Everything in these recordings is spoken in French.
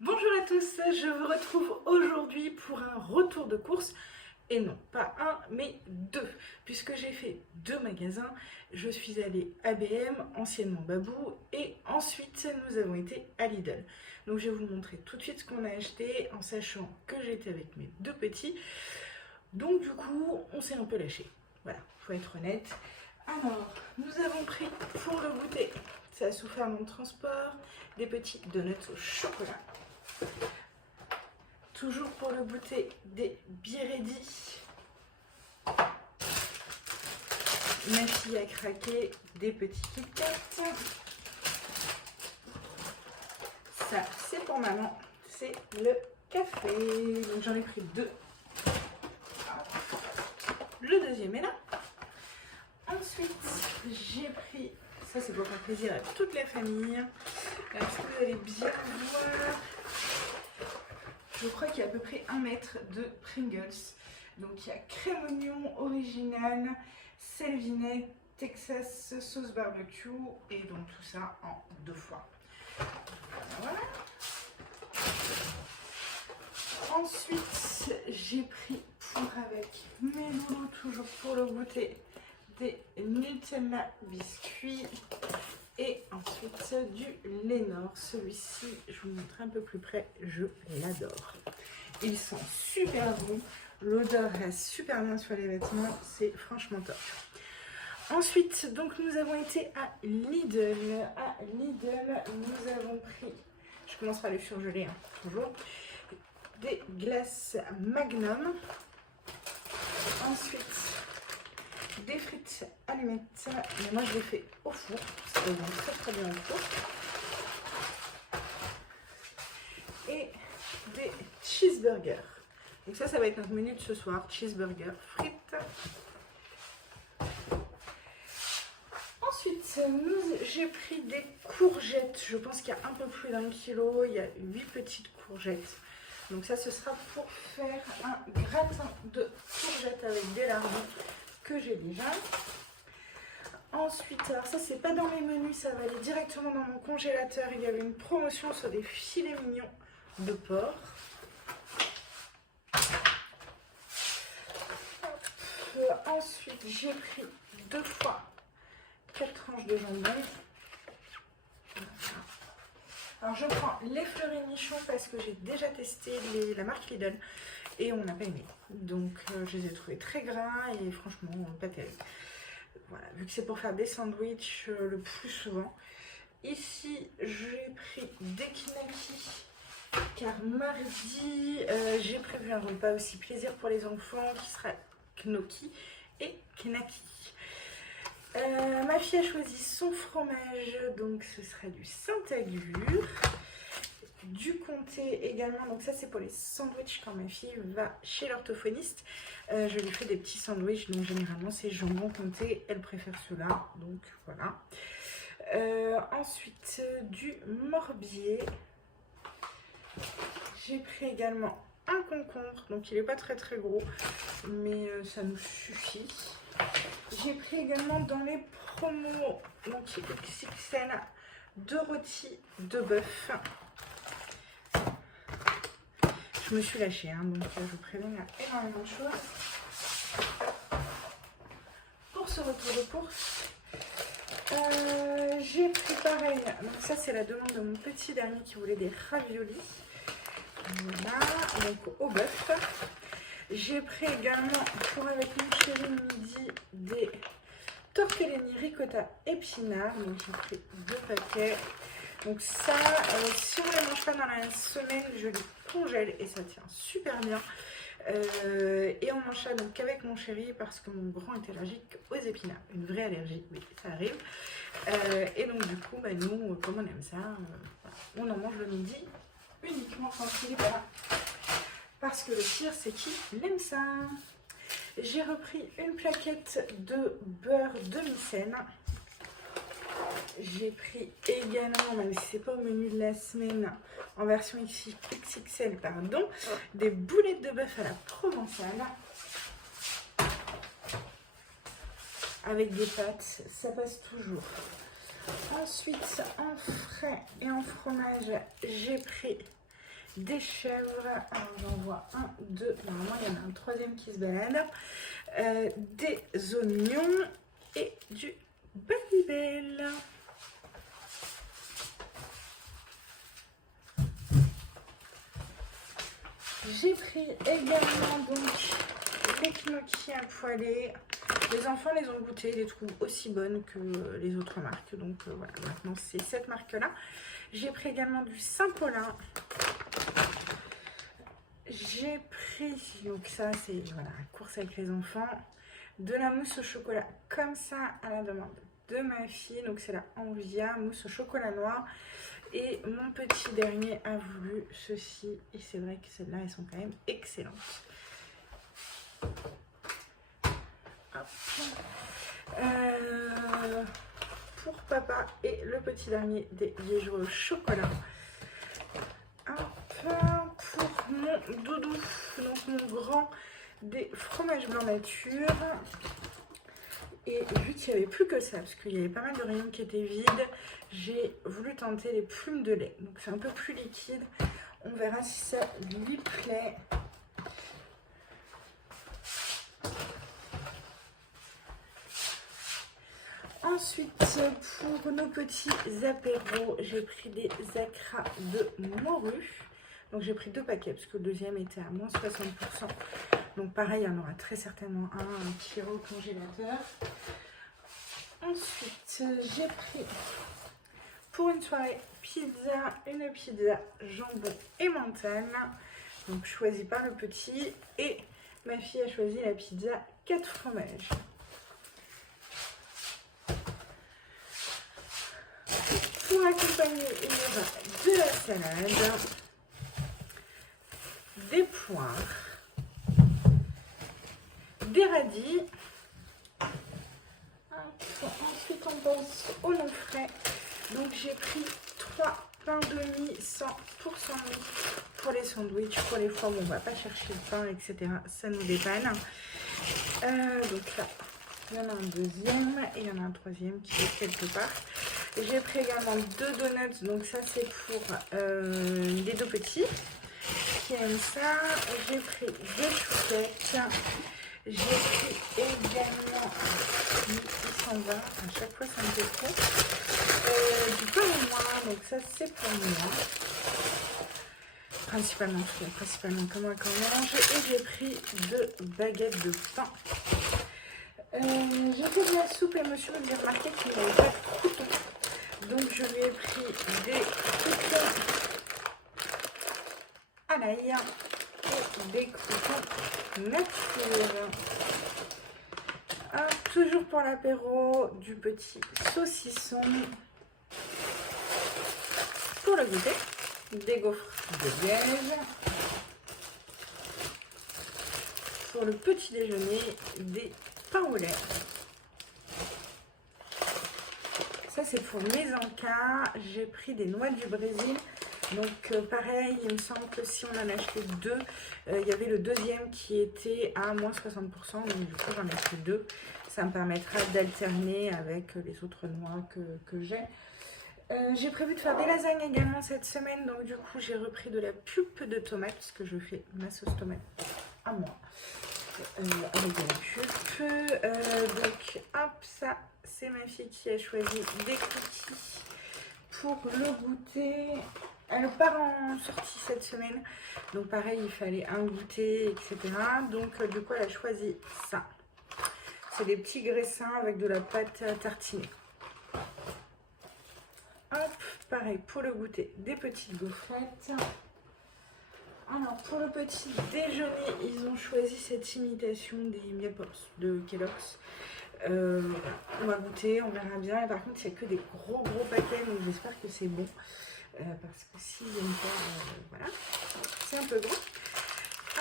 Bonjour à tous, je vous retrouve aujourd'hui pour un retour de course. Et non, pas un, mais deux, puisque j'ai fait deux magasins. Je suis allée à BM, anciennement Babou, et ensuite nous avons été à Lidl. Donc je vais vous montrer tout de suite ce qu'on a acheté, en sachant que j'étais avec mes deux petits. Donc du coup, on s'est un peu lâché. Voilà, faut être honnête. Alors, nous avons pris pour le goûter, ça sous forme de transport, des petits donuts au chocolat. Toujours pour le goûter, des Biredi. Ma fille a craqué des petits Kit Kat. Ça, c'est pour maman. C'est le café. Donc j'en ai pris deux. Le deuxième est là. Ensuite, j'ai pris, ça c'est pour faire plaisir à toute la famille. Est-ce que vous allez bien voir? Je crois qu'il y a à peu près 1 mètre de Pringles. Donc il y a crème oignon original, sel vinaigre, Texas sauce barbecue et donc tout ça en 2 fois. Voilà. Ensuite j'ai pris pour avec mes loulous, toujours pour le goûter, des Nutella biscuits. Et ensuite du Lénore, celui-ci, je vous montre un peu plus près, je l'adore. Ils sont super bons, l'odeur reste super bien sur les vêtements, c'est franchement top. Ensuite, donc nous avons été à Lidl. À Lidl, nous avons pris, je commence par les surgelés, hein, toujours, des glaces Magnum. Ensuite, des frites allumettes, mais moi je les fais au four, ça va très très bien au four. Et des cheeseburgers. Donc ça va être notre menu de ce soir, cheeseburger, frites. Ensuite, j'ai pris des courgettes, je pense qu'il y a un peu plus d'1 kilo, il y a 8 petites courgettes. Donc ça, ce sera pour faire un gratin de courgettes avec des lardons que j'ai déjà. Ensuite, alors ça c'est pas dans les menus, ça va aller directement dans mon congélateur. Il y avait une promotion sur des filets mignons de porc. Ensuite, j'ai pris 2 fois 4 tranches de jambon. Alors je prends les fleuris nichons parce que j'ai déjà testé la marque Lidl et on n'a pas aimé. Donc je les ai trouvés très gras et franchement pas terrible. Voilà, vu que c'est pour faire des sandwichs le plus souvent. Ici, j'ai pris des knackis, car mardi, j'ai prévu un repas aussi plaisir pour les enfants qui sera gnocchi et knaki. Ma fille a choisi son fromage, donc ce sera du Saint-Agur. Du comté également, donc ça c'est pour les sandwichs quand ma fille va chez l'orthophoniste. Je lui fais des petits sandwichs, donc généralement c'est jambon comté, elle préfère cela, donc voilà. Ensuite du morbier. J'ai pris également un concombre, donc il n'est pas très très gros, mais ça nous suffit. J'ai pris également dans les promos, donc XXL, 2 rôtis de bœuf. Je me suis lâchée, hein, donc je vous préviens, il y a énormément de choses. Pour ce retour de course, j'ai pris pareil, donc ça c'est la demande de mon petit dernier qui voulait des raviolis. Voilà, donc au bœuf. J'ai pris également pour avec mon chéri midi des tortellini ricotta épinards, donc j'ai pris 2 paquets. Donc ça, si on ne les mange pas dans la semaine, je les congèle et ça tient super bien. Et on mange ça donc avec mon chéri parce que mon grand est allergique aux épinards. Une vraie allergie, oui, ça arrive. Et donc du coup, bah, nous, comme on aime ça, voilà, on en mange le midi uniquement quand il est pas là. Parce que le pire, c'est qu'il aime ça. J'ai repris une plaquette de beurre demi-sel. J'ai pris également, même si c'est pas au menu de la semaine, en version XXL, pardon, des boulettes de bœuf à la provençale. Avec des pâtes, ça passe toujours. Ensuite, en frais et en fromage, j'ai pris des chèvres. Alors j'en vois un, deux, normalement il y en a un troisième qui se balade. Des oignons et du Babybel. J'ai pris également donc les gnocchis à poêler. Les enfants les ont goûtés, ils les trouvent aussi bonnes que les autres marques. Donc voilà, maintenant c'est cette marque-là. J'ai pris également du Saint-Paulin. J'ai pris, donc ça c'est voilà, course avec les enfants, de la mousse au chocolat comme ça à la demande de ma fille. Donc c'est la Envia mousse au chocolat noir. Et mon petit dernier a voulu ceci. Et c'est vrai que celles-là, elles sont quand même excellentes. Pour papa et le petit dernier des liégeois au chocolat. Pour mon doudou, donc mon grand, des fromages blancs nature. Et vu qu'il n'y avait plus que ça, parce qu'il y avait pas mal de rayons qui étaient vides, j'ai voulu tenter les plumes de lait. Donc c'est un peu plus liquide. On verra si ça lui plaît. Ensuite, pour nos petits apéros, j'ai pris des acras de morue. Donc j'ai pris 2 paquets parce que le deuxième était à moins 60%. Donc pareil, il y en aura très certainement un qui ira au congélateur. Ensuite, j'ai pris pour une soirée pizza, une pizza jambon et mentale. Donc choisie par le petit. Et ma fille a choisi la pizza 4 fromages. Pour accompagner, il y aura de la salade, des poires, des radis. Ensuite, on passe au non frais. Donc, j'ai pris 3 pains de mie 100% mie pour les sandwichs, pour les fois où on ne va pas chercher le pain, etc. Ça nous dépanne. Donc là, il y en a un deuxième et il y en a un troisième qui est quelque part. J'ai pris également 2 donuts, donc ça c'est pour les 2 petits qui aiment ça. J'ai pris 2 chouquettes. J'ai pris également, il s'en va, à chaque fois ça me fait trop, du pain au noir, donc ça c'est pour moi. Principalement comme moi quand on mange. Et j'ai pris 2 baguettes de pain. J'ai fait de la soupe et monsieur vous avez remarqué qu'il n'y avait pas de crouton. Donc je lui ai pris des croutons à l'ail et des croutons nature. Toujours pour l'apéro, du petit saucisson. Pour le goûter, des gaufres de liège. Pour le petit déjeuner, des pains au lait. Ça c'est pour mes encas. J'ai pris des noix du Brésil. Donc pareil, il me semble que si on en a acheté 2, il y avait le deuxième qui était à moins 60%. Donc du coup j'en ai acheté 2. Ça me permettra d'alterner avec les autres noix que j'ai. J'ai prévu de faire des lasagnes également cette semaine. Donc du coup j'ai repris de la pulpe de tomate parce que je fais ma sauce tomate à moi. Avec de la pulpe. Donc hop, ça c'est ma fille qui a choisi des cookies pour le goûter. Elle part en sortie cette semaine, donc pareil il fallait un goûter, etc. Donc du coup elle a choisi ça. C'est des petits graissins avec de la pâte à tartiner. Hop, pareil pour le goûter, des petites gaufrettes. Alors pour le petit déjeuner, ils ont choisi cette imitation des Miel Pops de Kellogg's. On va goûter, on verra bien. Et par contre, il n'y a que des gros paquets, donc j'espère que c'est bon. Parce que s'ils n'aiment pas, voilà, c'est un peu gros.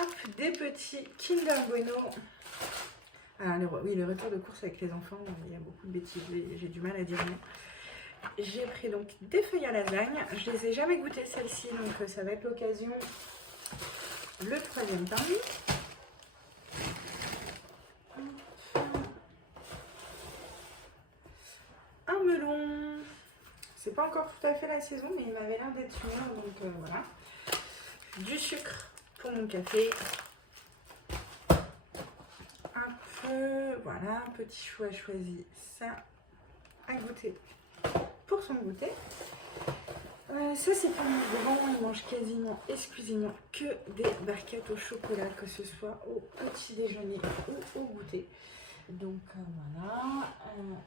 Hop, des petits Kinder Bueno. Alors, oui, le retour de course avec les enfants, il y a beaucoup de bêtises, j'ai du mal à dire non. J'ai pris donc des feuilles à lasagne. Je les ai jamais goûtées celles-ci, donc ça va être l'occasion. Le troisième parmi. Un melon. C'est pas encore tout à fait la saison, mais il m'avait l'air d'être mûr, donc voilà. du sucre pour mon café. Un peu, voilà, petit chou a choisi ça à goûter pour son goûter. Ça c'est pour mon grand, il mange quasiment exclusivement que des barquettes au chocolat, que ce soit au petit déjeuner ou au goûter. Donc voilà,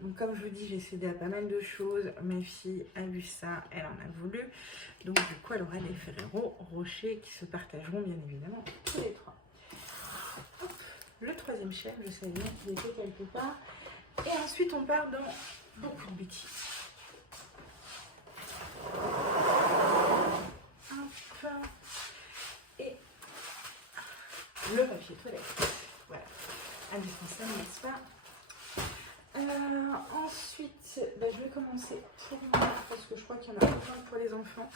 donc comme je vous dis, j'ai cédé à pas mal de choses. Ma fille a vu ça, elle en a voulu. Donc du coup, elle aura des Ferrero Rocher qui se partageront bien évidemment tous les trois. Hop, le troisième chef, je savais bien qu'il était quelque part. Et ensuite, on part dans beaucoup de bêtises. Et le papier toilette. Voilà, indispensable, n'est-ce pas? Ensuite, je vais commencer pour moi parce que je crois qu'il y en a plein pour les enfants.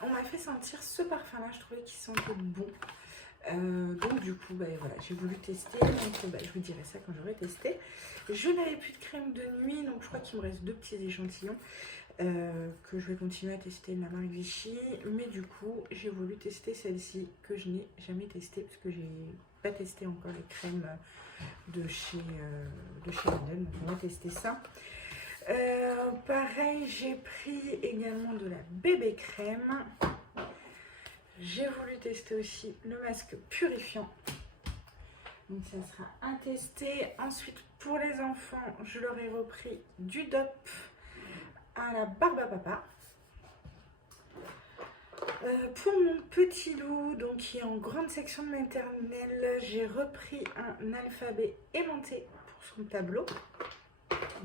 On m'a fait sentir ce parfum-là, je trouvais qu'il sentait bon. Donc du coup, voilà, j'ai voulu tester. Donc je vous dirai ça quand j'aurai testé. Je n'avais plus de crème de nuit, donc je crois qu'il me reste 2 petits échantillons que je vais continuer à tester de la marque Vichy. Mais du coup, j'ai voulu tester celle-ci que je n'ai jamais testée parce que j'ai pas testé encore les crèmes de chez Lidl. Donc on va tester ça. Pareil, j'ai pris également de la bébé crème. J'ai voulu tester aussi le masque purifiant. Donc ça sera à tester. Ensuite, pour les enfants, je leur ai repris du DOP à la barbe à papa. Pour mon petit loup, donc qui est en grande section de maternelle, j'ai repris un alphabet aimanté pour son tableau.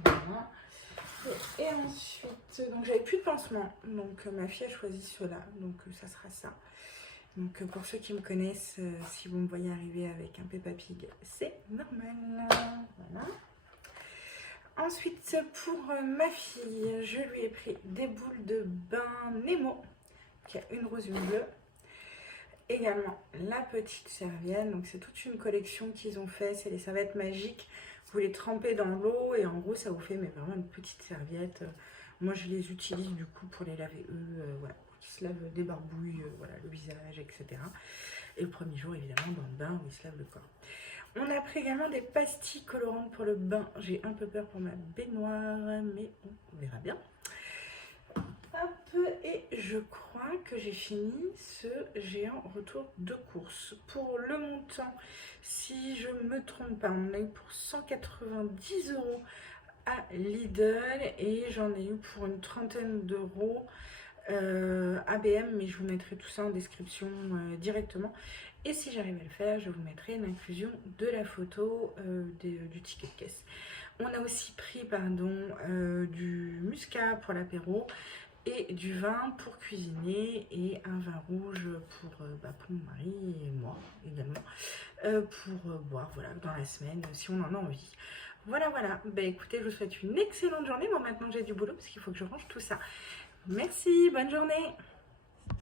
Voilà. Et ensuite, donc j'avais plus de pansement, donc ma fille a choisi cela, donc ça sera ça. Donc pour ceux qui me connaissent, si vous me voyez arriver avec un Peppa Pig, c'est normal. Voilà. Ensuite, pour ma fille, je lui ai pris des boules de bain Nemo, qui a une rose, une bleue. Également la petite serviette, donc c'est toute une collection qu'ils ont fait, c'est les serviettes magiques. Vous les trempez dans l'eau et en gros ça vous fait vraiment une petite serviette. Moi je les utilise du coup pour les laver eux, voilà, pour qu'ils se lavent des barbouilles, voilà, le visage, etc. Et le premier jour évidemment dans le bain où ils se lavent le corps. On a pris également des pastilles colorantes pour le bain. J'ai un peu peur pour ma baignoire, mais on verra bien. Hop, et je crois que j'ai fini ce géant retour de course. Pour le montant, si je ne me trompe pas, on a eu pour 190 € à Lidl et j'en ai eu pour une trentaine d'euros ABM, mais je vous mettrai tout ça en description directement. Et si j'arrive à le faire, je vous mettrai l'inclusion de la photo du ticket de caisse. On a aussi pris du muscat pour l'apéro et du vin pour cuisiner et un vin rouge pour mon mari et moi également pour boire voilà, dans la semaine si on en a envie. Voilà, écoutez, je vous souhaite une excellente journée. Bon, maintenant j'ai du boulot parce qu'il faut que je range tout ça. Merci, bonne journée.